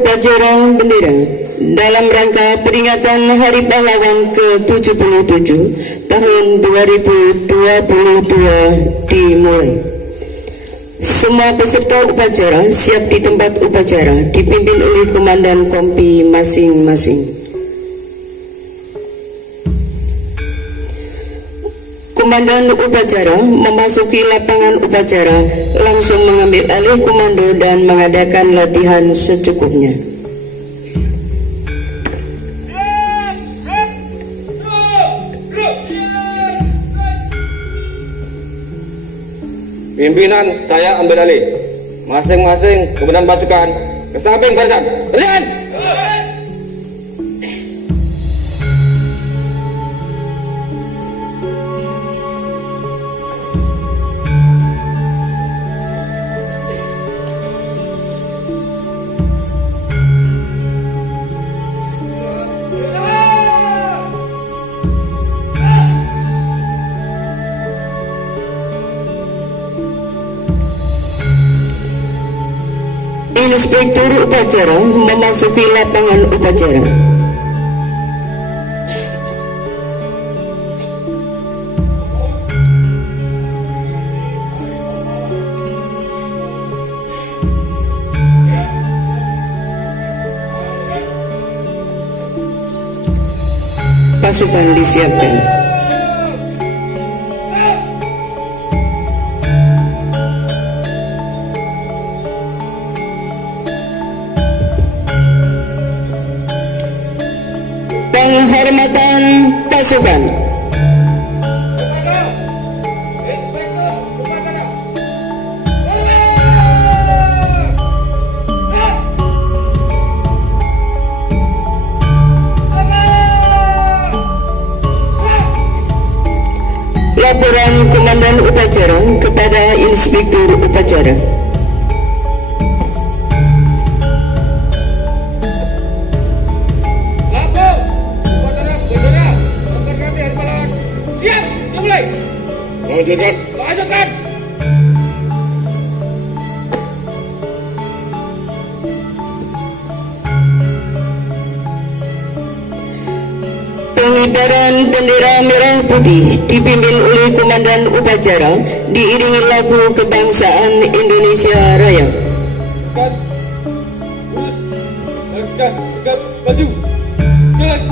upacara bendera dalam rangka peringatan Hari Pahlawan ke-77 tahun 2022 dimulai. Semua peserta upacara siap di tempat upacara dipimpin oleh komandan kompi masing-masing. Komandan upacara memasuki lapangan upacara, langsung mengambil alih komando dan mengadakan latihan secukupnya. Pimpinan, saya ambil alih. Masing-masing komandan pasukan ke samping barisan. Lihat. Inspektur upacara memasuki lapangan upacara. Pasukan disiapkan. Penghormatan pasukan. Laporan komandan upacara kepada inspektur upacara. Lanjutkan. Pengibaran bendera merah putih dipimpin oleh komandan upacara diiringi lagu kebangsaan Indonesia Raya. Maju. Jalan.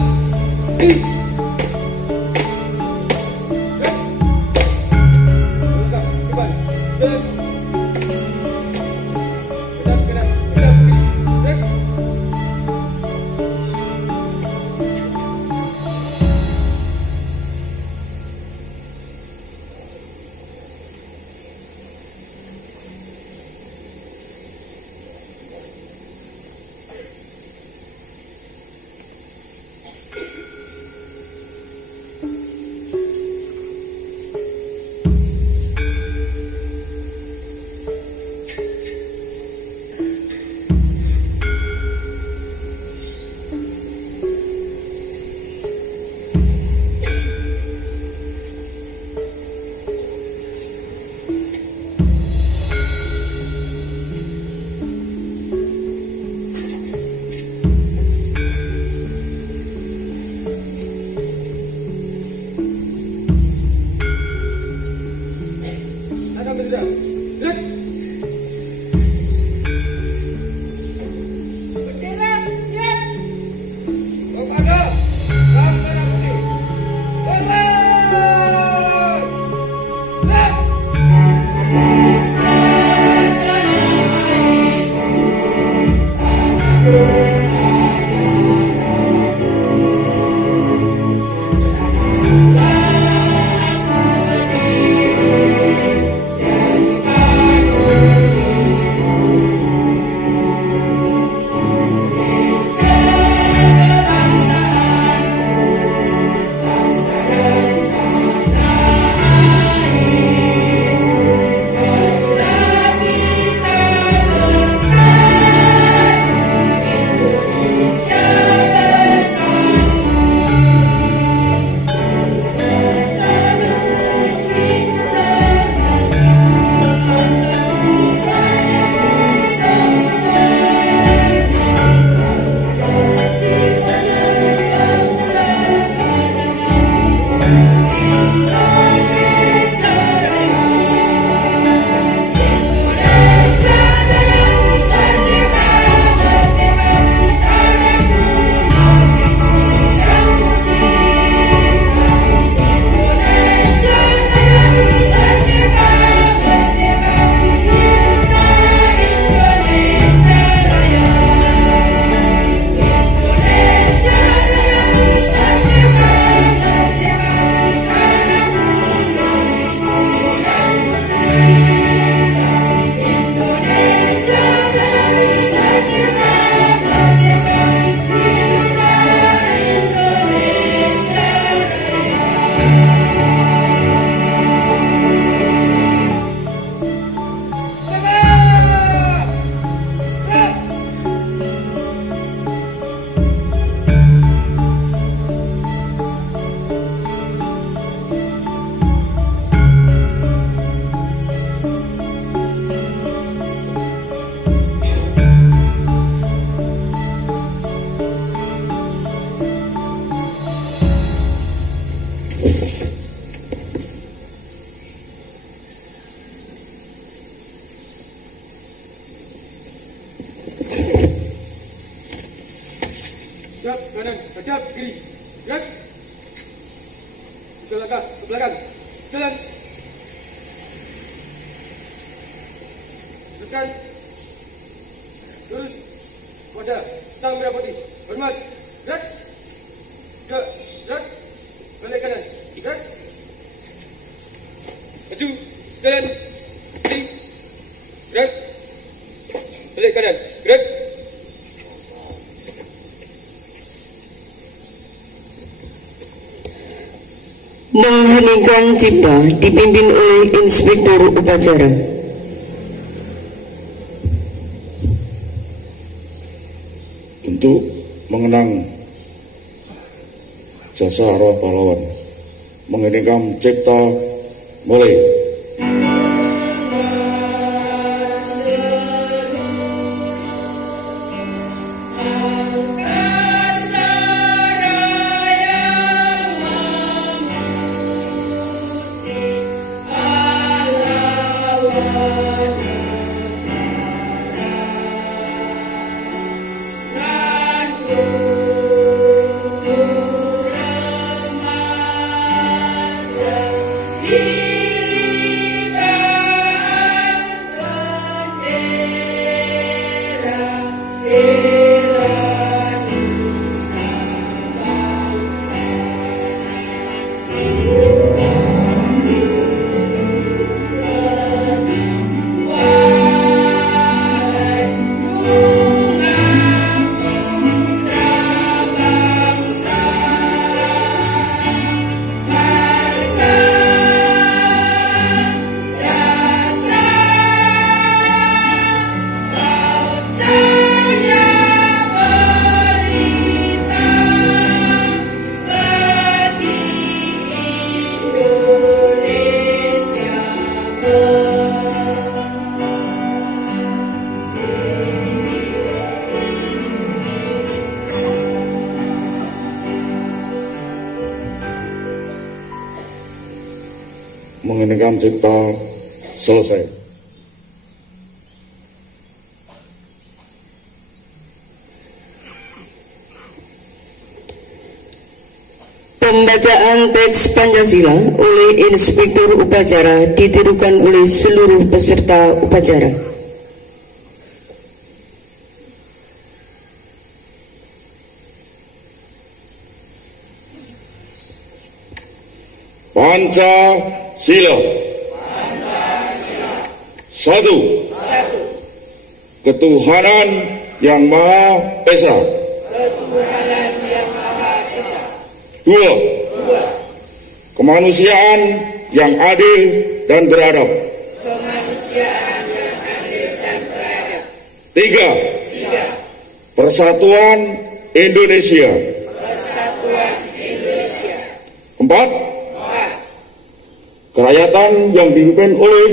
Siap, kiri. Gerak. Ke belakang. Jalan. Teruskan. Lurus. Wajah. Sang merah putih. Hormat. Gerak. Gerak. Balik kanan. Gerak. Maju. Jalan. Kiri. Gerak. Balik kanan. Gerak. Mengheningkan cipta dipimpin oleh Inspektur Upacara. Untuk mengenang jasa arwah pahlawan, mengheningkan cipta mulai. Mengheningkan cipta selesai. Pembacaan teks Pancasila oleh Inspektur Upacara ditirukan oleh seluruh peserta upacara. Pancasila. Satu. Ketuhanan yang Maha Esa. Dua. Kemanusiaan yang adil dan beradab. Tiga. Persatuan Indonesia. Empat. Kerakyatan yang dipimpin oleh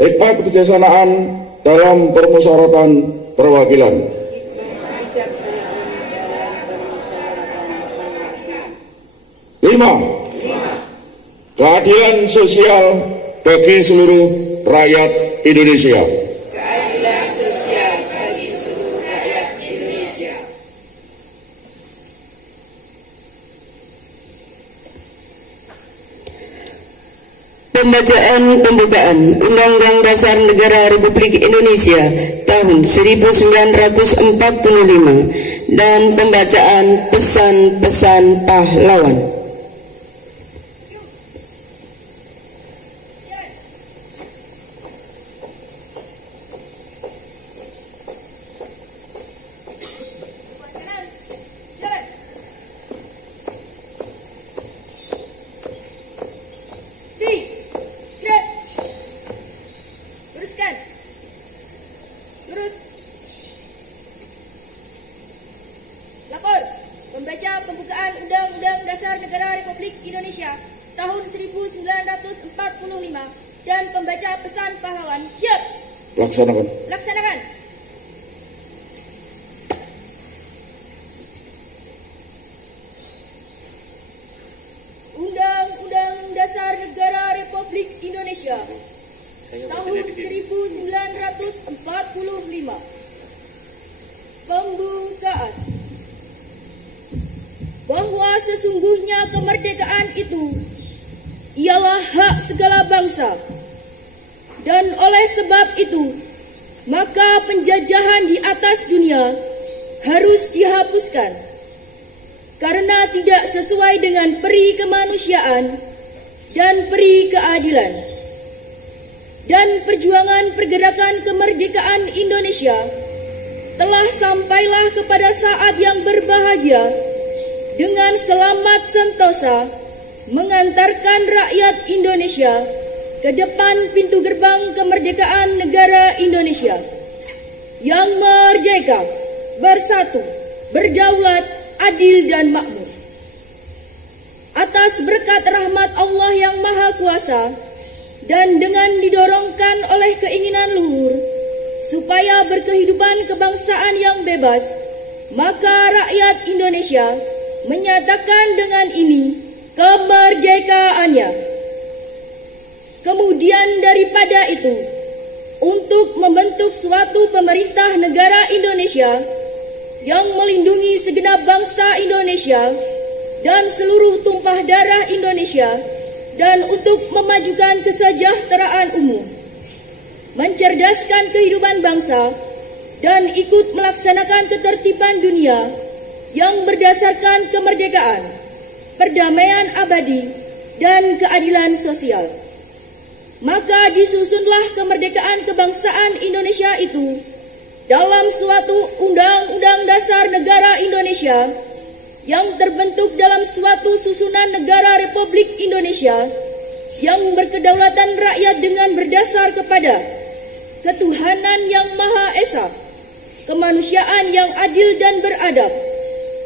hikmat kebijaksanaan dalam permusyawaratan perwakilan. Lima. Keadilan sosial bagi seluruh rakyat Indonesia. Pembacaan pembukaan Undang-Undang Dasar Negara Republik Indonesia tahun 1945 dan pembacaan pesan-pesan pahlawan. Lapor, membaca pembukaan Undang-Undang Dasar Negara Republik Indonesia tahun 1945 dan pembaca pesan pahlawan. Siap. Laksanakan. Laksanakan. Undang-Undang Dasar Negara Republik Indonesia tahun 1945 Pembukaan. Bahwa sesungguhnya kemerdekaan itu ialah hak segala bangsa, dan oleh sebab itu maka penjajahan di atas dunia harus dihapuskan karena tidak sesuai dengan peri kemanusiaan dan peri keadilan. Dan perjuangan pergerakan kemerdekaan Indonesia telah sampailah kepada saat yang berbahagia dengan selamat sentosa mengantarkan rakyat Indonesia ke depan pintu gerbang kemerdekaan negara Indonesia yang merdeka, bersatu, berdaulat, adil dan makmur. Atas berkat rahmat Allah yang Maha Kuasa dan dengan didorongkan oleh keinginan luhur supaya berkehidupan kebangsaan yang bebas, maka rakyat Indonesia menyatakan dengan ini kemerdekaannya. Kemudian daripada itu, untuk membentuk suatu pemerintah negara Indonesia yang melindungi segenap bangsa Indonesia dan seluruh tumpah darah Indonesia, dan untuk memajukan kesejahteraan umum, mencerdaskan kehidupan bangsa, dan ikut melaksanakan ketertiban dunia yang berdasarkan kemerdekaan, perdamaian abadi, dan keadilan sosial. Maka disusunlah kemerdekaan kebangsaan Indonesia itu dalam suatu Undang-Undang Dasar Negara Indonesia yang terbentuk dalam suatu susunan negara Republik Indonesia yang berkedaulatan rakyat dengan berdasar kepada ketuhanan yang Maha Esa, kemanusiaan yang adil dan beradab,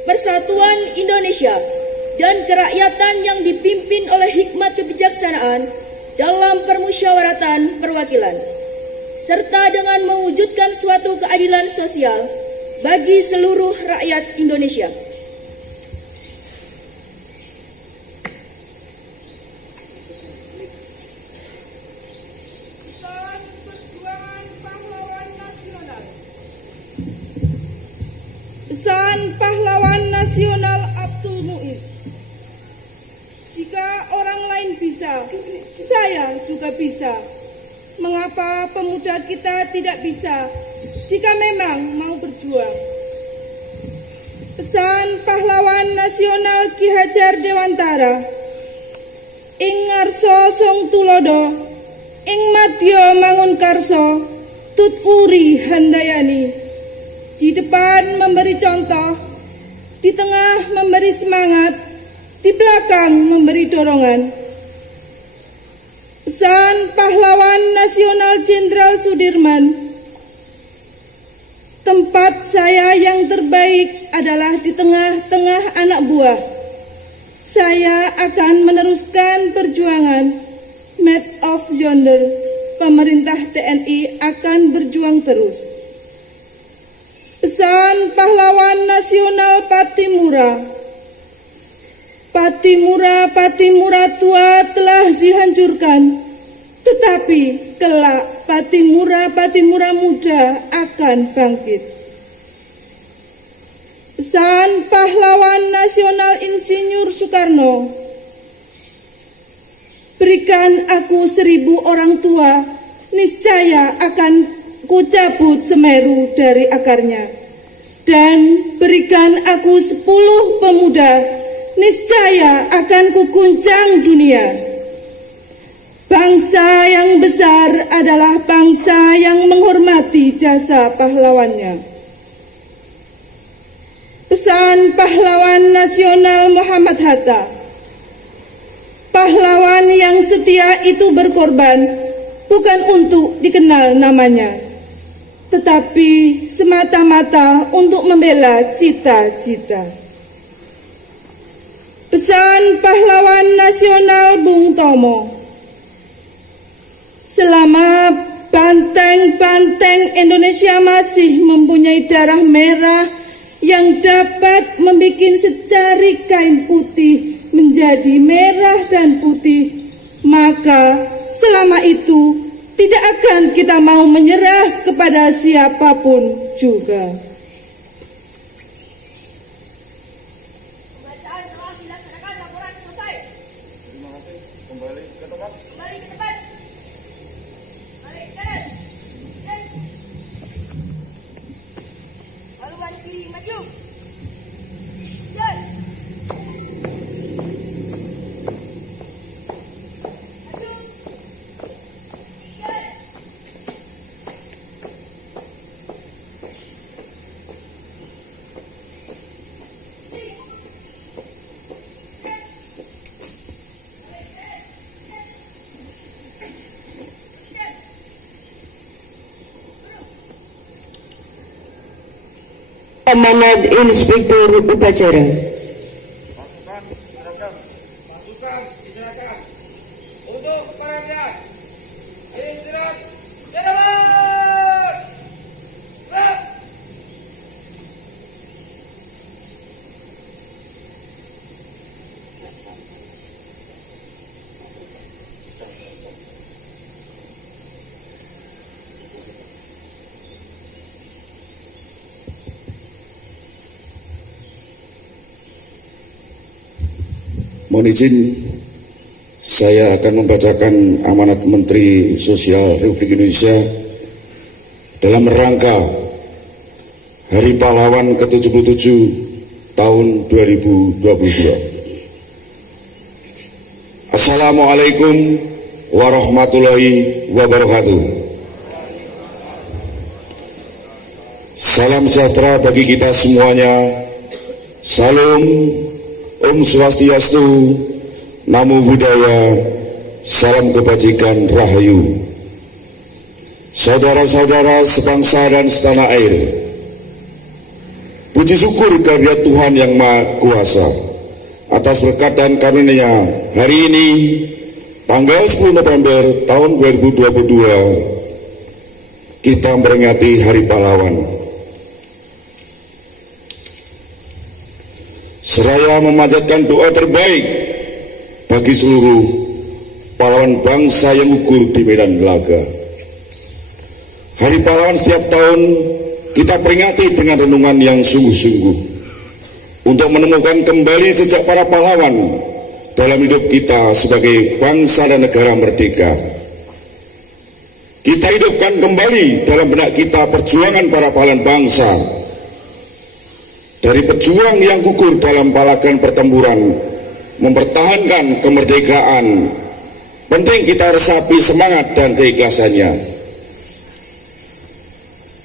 persatuan Indonesia, dan kerakyatan yang dipimpin oleh hikmat kebijaksanaan dalam permusyawaratan perwakilan, serta dengan mewujudkan suatu keadilan sosial bagi seluruh rakyat Indonesia. Pesan pahlawan nasional Abdul Muiz. Jika orang lain bisa, saya juga bisa. Mengapa pemuda kita tidak bisa jika memang mau berjuang? Pesan pahlawan nasional Ki Hajar Dewantara. Ing ngarso sung tulodo, ing madya mangun karso, tut uri handayani. Di depan memberi contoh, di tengah memberi semangat, di belakang memberi dorongan. Pesan pahlawan nasional Jenderal Sudirman. Tempat saya yang terbaik adalah di tengah-tengah anak buah. Saya akan meneruskan perjuangan. Made of Yonder, pemerintah TNI akan berjuang terus. Pesan pahlawan nasional Patimura. Patimura tua telah dihancurkan, tetapi kelak Patimura muda akan bangkit. Pesan pahlawan nasional Insinyur Soekarno. Berikan aku 1000 orang tua, niscaya akan kucabut Semeru dari akarnya, dan berikan aku 10 pemuda, niscaya akan kuguncang dunia. Bangsa yang besar adalah bangsa yang menghormati jasa pahlawannya. Pesan pahlawan nasional Muhammad Hatta. Pahlawan yang setia itu berkorban bukan untuk dikenal namanya, tetapi semata-mata untuk membela cita-cita. Pesan pahlawan nasional Bung Tomo. Selama banteng-banteng Indonesia masih mempunyai darah merah yang dapat membuat secari kain putih menjadi merah dan putih, maka selama itu tidak akan kita mau menyerah kepada siapapun juga. Amanat Inspektur Upacara. Pasukan silakan. Untuk parada. Ayo istirahat. Jalan. Gerak. Mohon izin, saya akan membacakan amanat Menteri Sosial Republik Indonesia dalam rangka Hari Pahlawan ke-77 tahun 2022. Assalamualaikum warahmatullahi wabarakatuh. Salam sejahtera bagi kita semuanya. Salam, Om Swastiastu, Namo Buddhaya, salam kebajikan Rahayu. Saudara-saudara sebangsa dan setanah air, puji syukur kehadirat Tuhan Yang Maha Kuasa atas berkat dan karunia hari ini, tanggal 10 November tahun 2022, kita memperingati Hari Pahlawan. Seraya memanjatkan doa terbaik bagi seluruh pahlawan bangsa yang gugur di medan laga. Hari Pahlawan setiap tahun kita peringati dengan renungan yang sungguh-sungguh untuk menemukan kembali jejak para pahlawan dalam hidup kita sebagai bangsa dan negara merdeka. Kita hidupkan kembali dalam benak kita perjuangan para pahlawan bangsa. Dari pejuang yang gugur dalam palagan pertempuran, mempertahankan kemerdekaan, penting kita resapi semangat dan keikhlasannya.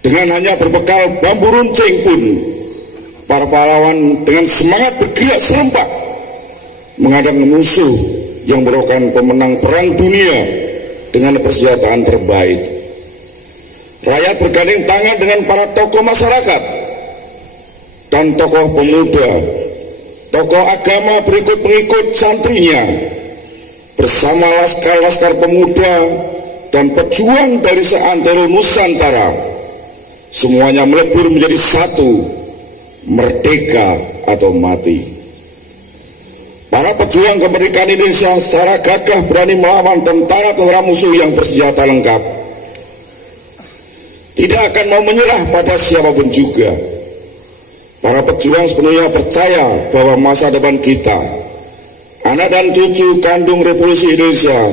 Dengan hanya berbekal bambu runcing pun, para pahlawan dengan semangat bergerak serempak menghadang musuh yang merupakan pemenang perang dunia dengan persenjataan terbaik. Rakyat bergandeng tangan dengan para tokoh masyarakat dan tokoh pemuda, tokoh agama berikut pengikut santrinya, bersama laskar-laskar pemuda dan pejuang dari seantero Nusantara, semuanya melebur menjadi satu, merdeka atau mati. Para pejuang kemerdekaan Indonesia secara gagah berani melawan tentara-tentara musuh yang bersenjata lengkap, tidak akan mau menyerah pada siapapun juga. Para pejuang sepenuhnya percaya bahwa masa depan kita, anak dan cucu kandung Revolusi Indonesia,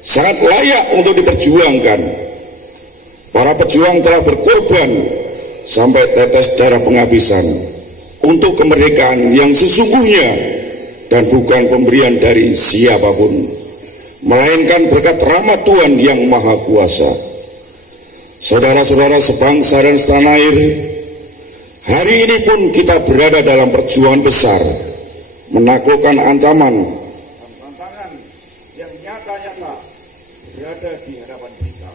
sangat layak untuk diperjuangkan. Para pejuang telah berkorban sampai tetes darah penghabisan untuk kemerdekaan yang sesungguhnya dan bukan pemberian dari siapapun, melainkan berkat rahmat Tuhan Yang Maha Kuasa. Saudara-saudara sebangsa dan setanah air, hari ini pun kita berada dalam perjuangan besar, menaklukkan ancaman dan tantangan yang nyata-nyata berada di hadapan kita.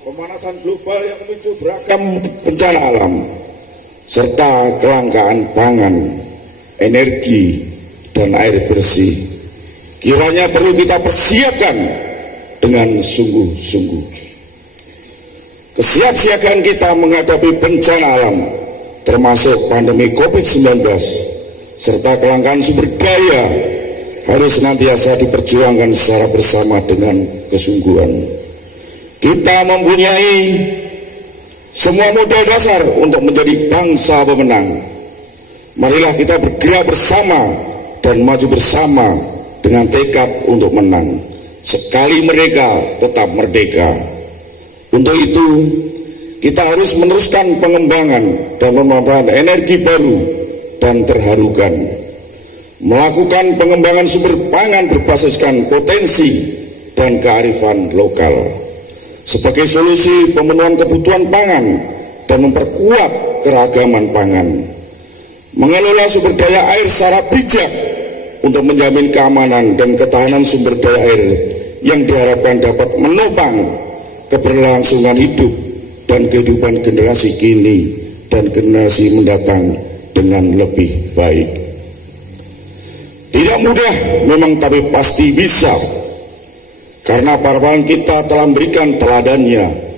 Pemanasan global yang memicu beragam bencana alam, serta kelangkaan pangan, energi, dan air bersih, kiranya perlu kita persiapkan dengan sungguh-sungguh. Kesiapsiagaan kita menghadapi bencana alam, termasuk pandemi COVID-19, serta kelangkaan sumber daya, harus senantiasa diperjuangkan secara bersama dengan kesungguhan. Kita mempunyai semua modal dasar untuk menjadi bangsa pemenang. Marilah kita bergerak bersama dan maju bersama dengan tekad untuk menang. Sekali merdeka, tetap merdeka. Untuk itu, kita harus meneruskan pengembangan dan pemanfaatan energi baru dan terharukan, melakukan pengembangan sumber pangan berbasiskan potensi dan kearifan lokal sebagai solusi pemenuhan kebutuhan pangan dan memperkuat keragaman pangan, mengelola sumber daya air secara bijak untuk menjamin keamanan dan ketahanan sumber daya air yang diharapkan dapat menopang keberlangsungan hidup dan kehidupan generasi kini dan generasi mendatang dengan lebih baik. Tidak mudah memang, tapi pasti bisa, karena para pahlawan kita telah memberikan teladannya.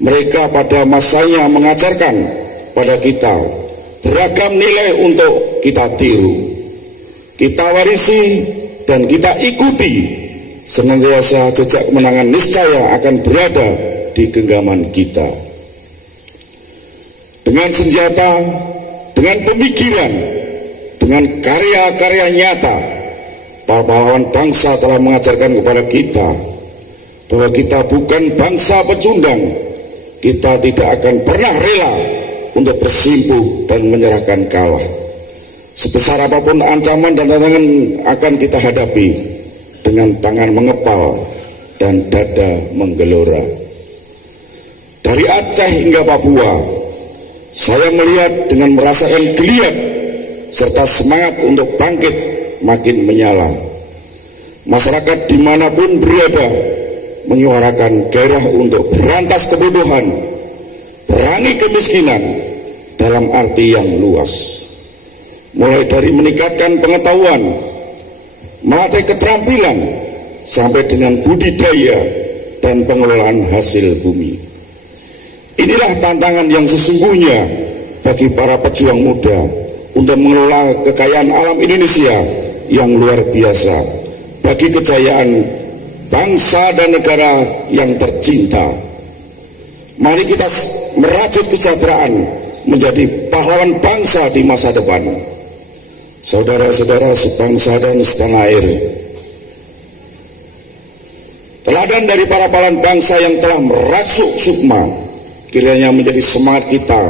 Mereka pada masanya mengajarkan pada kita beragam nilai untuk kita tiru, kita warisi, dan kita ikuti. Senantiasa jejak kemenangan niscaya akan berada di genggaman kita. Dengan senjata, dengan pemikiran, dengan karya-karya nyata, para pahlawan bangsa telah mengajarkan kepada kita bahwa kita bukan bangsa pecundang. Kita tidak akan pernah rela untuk bersimpuh dan menyerahkan kalah. Sebesar apapun ancaman dan tantangan akan kita hadapi dengan tangan mengepal dan dada menggelora. Dari Aceh hingga Papua, saya melihat dengan merasakan geliat serta semangat untuk bangkit makin menyala. Masyarakat dimanapun berada menyuarakan gairah untuk berantas kebodohan, perangi kemiskinan dalam arti yang luas. Mulai dari meningkatkan pengetahuan, melatih keterampilan, sampai dengan budidaya dan pengelolaan hasil bumi. Inilah tantangan yang sesungguhnya bagi para pejuang muda untuk mengelola kekayaan alam Indonesia yang luar biasa, bagi kejayaan bangsa dan negara yang tercinta. Mari kita merajut kesejahteraan menjadi pahlawan bangsa di masa depan. Saudara-saudara sebangsa dan setanah air, teladan dari para pahlawan bangsa yang telah merasuk sukma kiranya menjadi semangat kita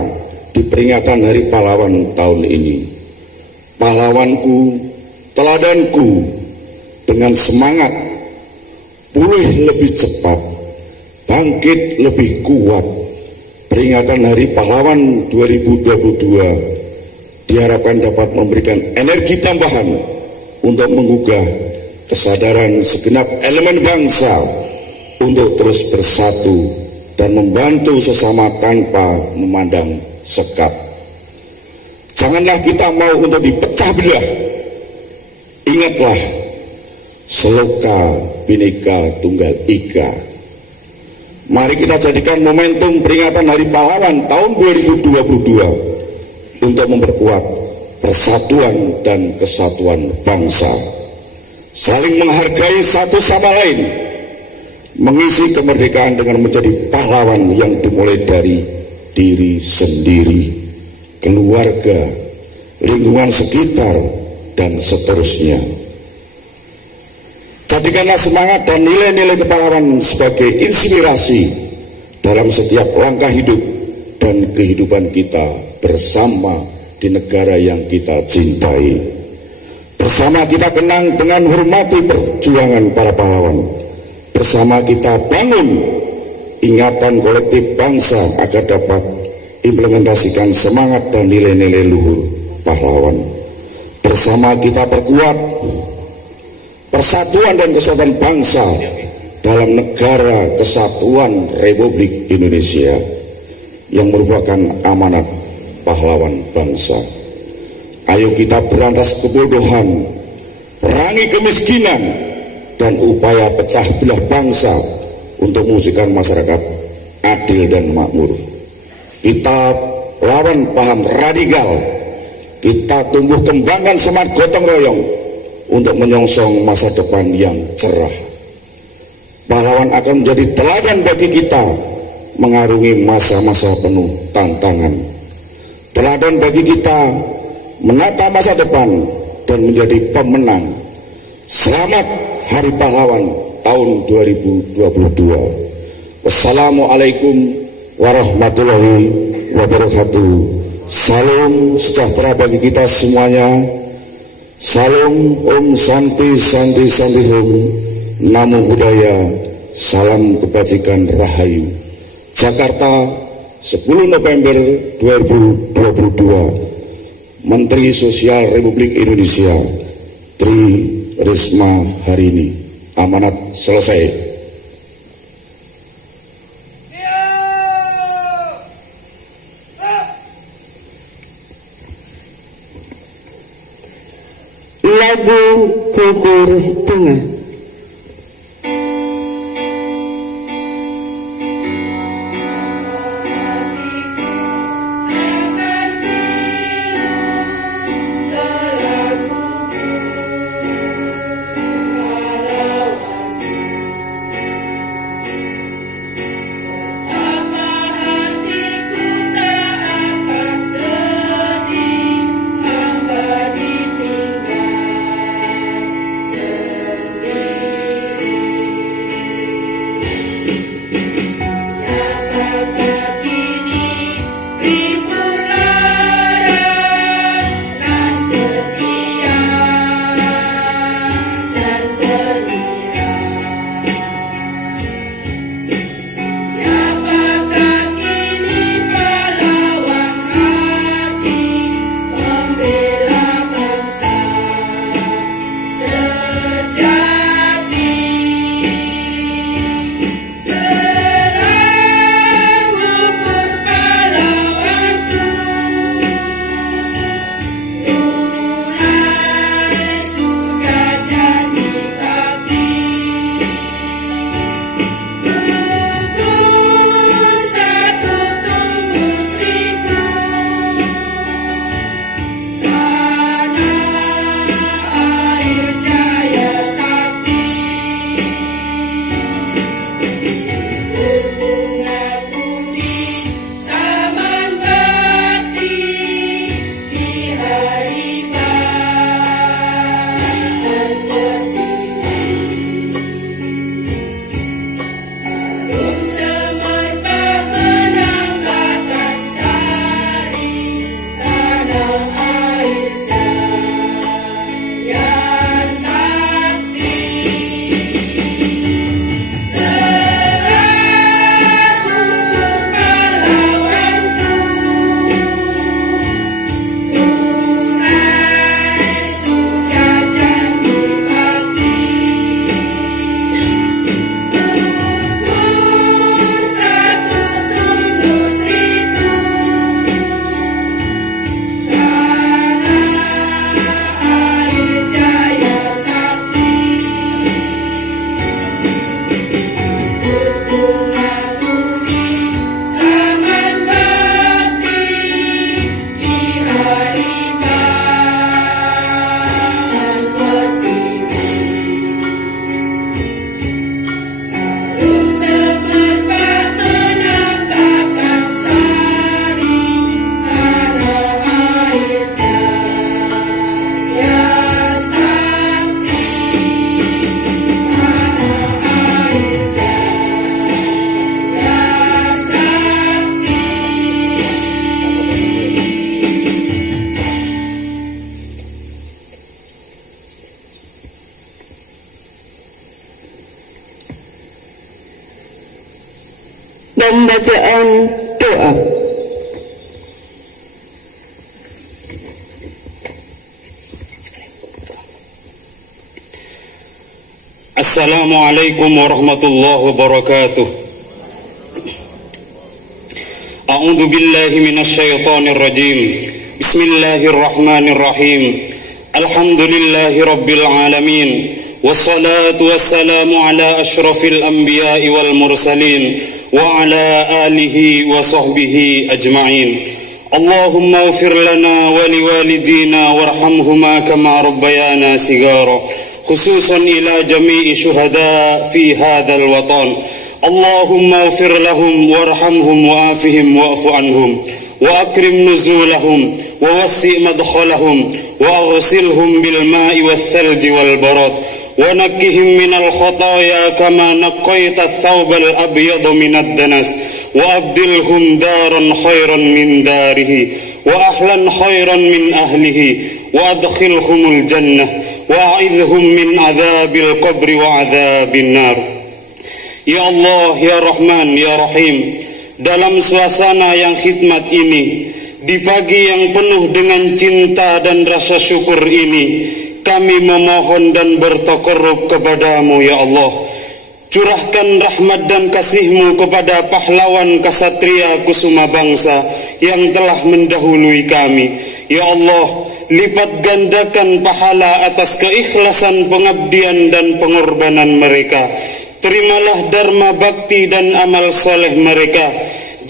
di peringatan Hari Pahlawan tahun ini. Pahlawanku, teladanku, dengan semangat pulih lebih cepat, bangkit lebih kuat. Peringatan Hari Pahlawan 2022 diharapkan dapat memberikan energi tambahan untuk menggugah kesadaran segenap elemen bangsa untuk terus bersatu dan membantu sesama tanpa memandang sekat. Janganlah kita mau untuk dipecah belah. Ingatlah, Seloka Bhinneka Tunggal Ika. Mari kita jadikan momentum peringatan Hari Pahlawan tahun 2022 untuk memperkuat persatuan dan kesatuan bangsa, saling menghargai satu sama lain, mengisi kemerdekaan dengan menjadi pahlawan yang dimulai dari diri sendiri, keluarga, lingkungan sekitar, dan seterusnya. Jadikanlah semangat dan nilai-nilai kepahlawanan sebagai inspirasi dalam setiap langkah hidup dan kehidupan kita bersama di negara yang kita cintai. Bersama kita kenang dengan hormati perjuangan para pahlawan. Bersama kita bangun ingatan kolektif bangsa agar dapat implementasikan semangat dan nilai-nilai luhur pahlawan. Bersama kita perkuat persatuan dan kesatuan bangsa dalam negara kesatuan Republik Indonesia yang merupakan amanat pahlawan bangsa. Ayo kita berantas kebodohan, perangi kemiskinan, dan upaya pecah belah bangsa untuk mewujudkan masyarakat adil dan makmur. Kita lawan paham radikal, kita tumbuh kembangkan semangat gotong royong untuk menyongsong masa depan yang cerah. Pahlawan akan menjadi teladan bagi kita mengarungi masa-masa penuh tantangan. Teladan bagi kita menata masa depan dan menjadi pemenang. Selamat Hari Pahlawan tahun 2022. Wassalamualaikum warahmatullahi wabarakatuh. Salam sejahtera bagi kita semuanya. Salam Om Santi Santi Santi Om. Namo Buddhaya. Salam kebajikan Rahayu. Jakarta, 10 November 2022. Menteri Sosial Republik Indonesia Tri Risma Harini. Amanat selesai. lagu Gugur Bunga. Pembacaan doa. Assalamualaikum warahmatullahi wabarakatuh. A'udzu billahi minasyaitonir rajim. Bismillahirrahmanirrahim. Alhamdulillahi rabbil alamin. Wassalatu wassalamu ala asyrafil anbiya'i wal mursalin wa ala alihi wa sahbihi ajma'in. Allahumma ighfir lana wa liwalidina warhamhuma kama rabbayana sigara. Khususan ila jami'i syuhada fi hadzal watan. Allahumma ighfir lahum warhamhum wa'afihim wa'fu anhum wa akrim nuzulahum wa wassi' madkhalahum wa aghsilhum bil ma'i wath thalji wal barad wa nakkihim minal khataaya kama naqqaita ath-thawbal abyada minad danas wa abdilhum daran khairan min darihi wa ahlan khairan min ahlihi wa adkhilhumul jannah wa a'idhhum min adzabil qabri wa adzabin nar. Ya Allah, ya Rahman, ya Rahim, dalam suasana yang khidmat ini, di pagi yang penuh dengan cinta dan rasa syukur ini, kami memohon dan bertakarrub kepadamu, ya Allah. Curahkan rahmat dan kasih-Mu kepada pahlawan kasatria kusuma bangsa yang telah mendahului kami. Ya Allah, lipat gandakan pahala atas keikhlasan pengabdian dan pengorbanan mereka. Terimalah dharma bakti dan amal soleh mereka.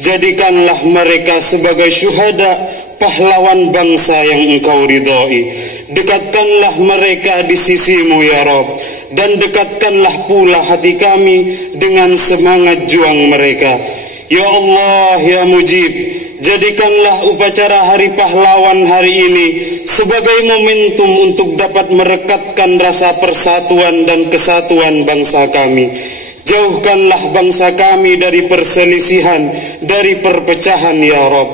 Jadikanlah mereka sebagai syuhada, pahlawan bangsa yang Engkau ridhoi. Dekatkanlah mereka di sisi-Mu ya Rabb, dan dekatkanlah pula hati kami dengan semangat juang mereka. Ya Allah ya Mujib, jadikanlah upacara Hari Pahlawan hari ini sebagai momentum untuk dapat merekatkan rasa persatuan dan kesatuan bangsa kami. Jauhkanlah bangsa kami dari perselisihan, dari perpecahan ya Rabb.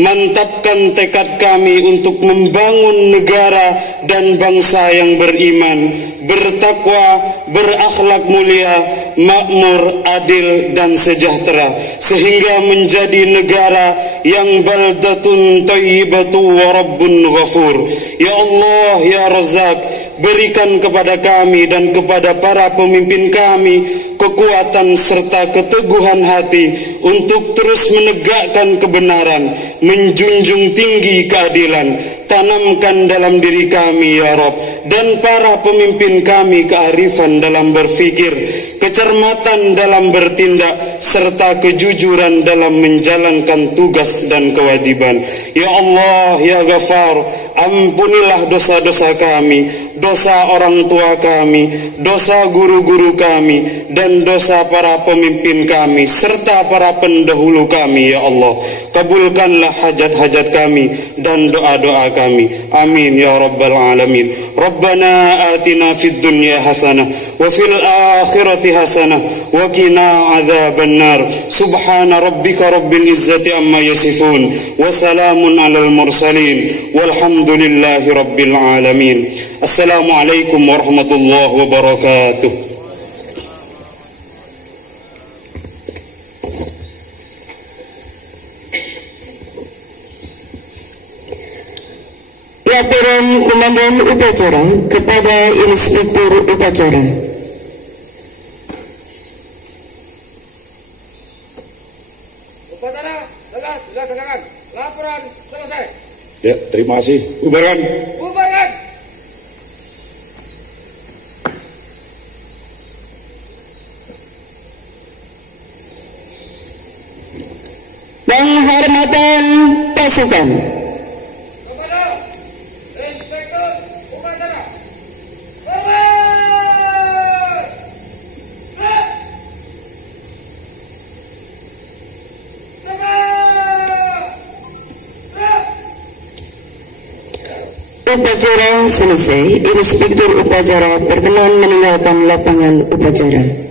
Mantapkan tekad kami untuk membangun negara dan bangsa yang beriman, bertakwa, berakhlak mulia, makmur, adil dan sejahtera, sehingga menjadi negara yang baldatun thayyibatu wa rabbun ghafur. Ya Allah ya Razzaq, berikan kepada kami dan kepada para pemimpin kami kekuatan serta keteguhan hati untuk terus menegakkan kebenaran, menjunjung tinggi keadilan. Tanamkan dalam diri kami ya Rabb dan para pemimpin kami kearifan dalam berfikir, kecermatan dalam bertindak, serta kejujuran dalam menjalankan tugas dan kewajiban. Ya Allah ya Ghafar, ampunilah dosa-dosa kami, dosa orang tua kami, dosa guru-guru kami, dan dosa para pemimpin kami serta para pendahulu kami ya Allah. Kabulkanlah hajat-hajat kami dan doa-doa kami. Amin ya rabbal alamin. Rabbana atina fid dunya hasanah wa fil akhirati hasanah wa qina adzabannar. Subhana rabbika rabbil izzati amma yasifun wa salamun alal mursalin walhamdulillahi rabbil alamin. Assalamualaikum warahmatullahi wabarakatuh. Laporan Komandan Upacara kepada Inspektur Upacara. Upacara dilaksanakan. Laporan selesai. Ya, terima kasih. Bubarkan. Bubarkan. Penghormatan pasukan. Upacara selesai. Inspektur Upacara berkenan meninggalkan lapangan upacara.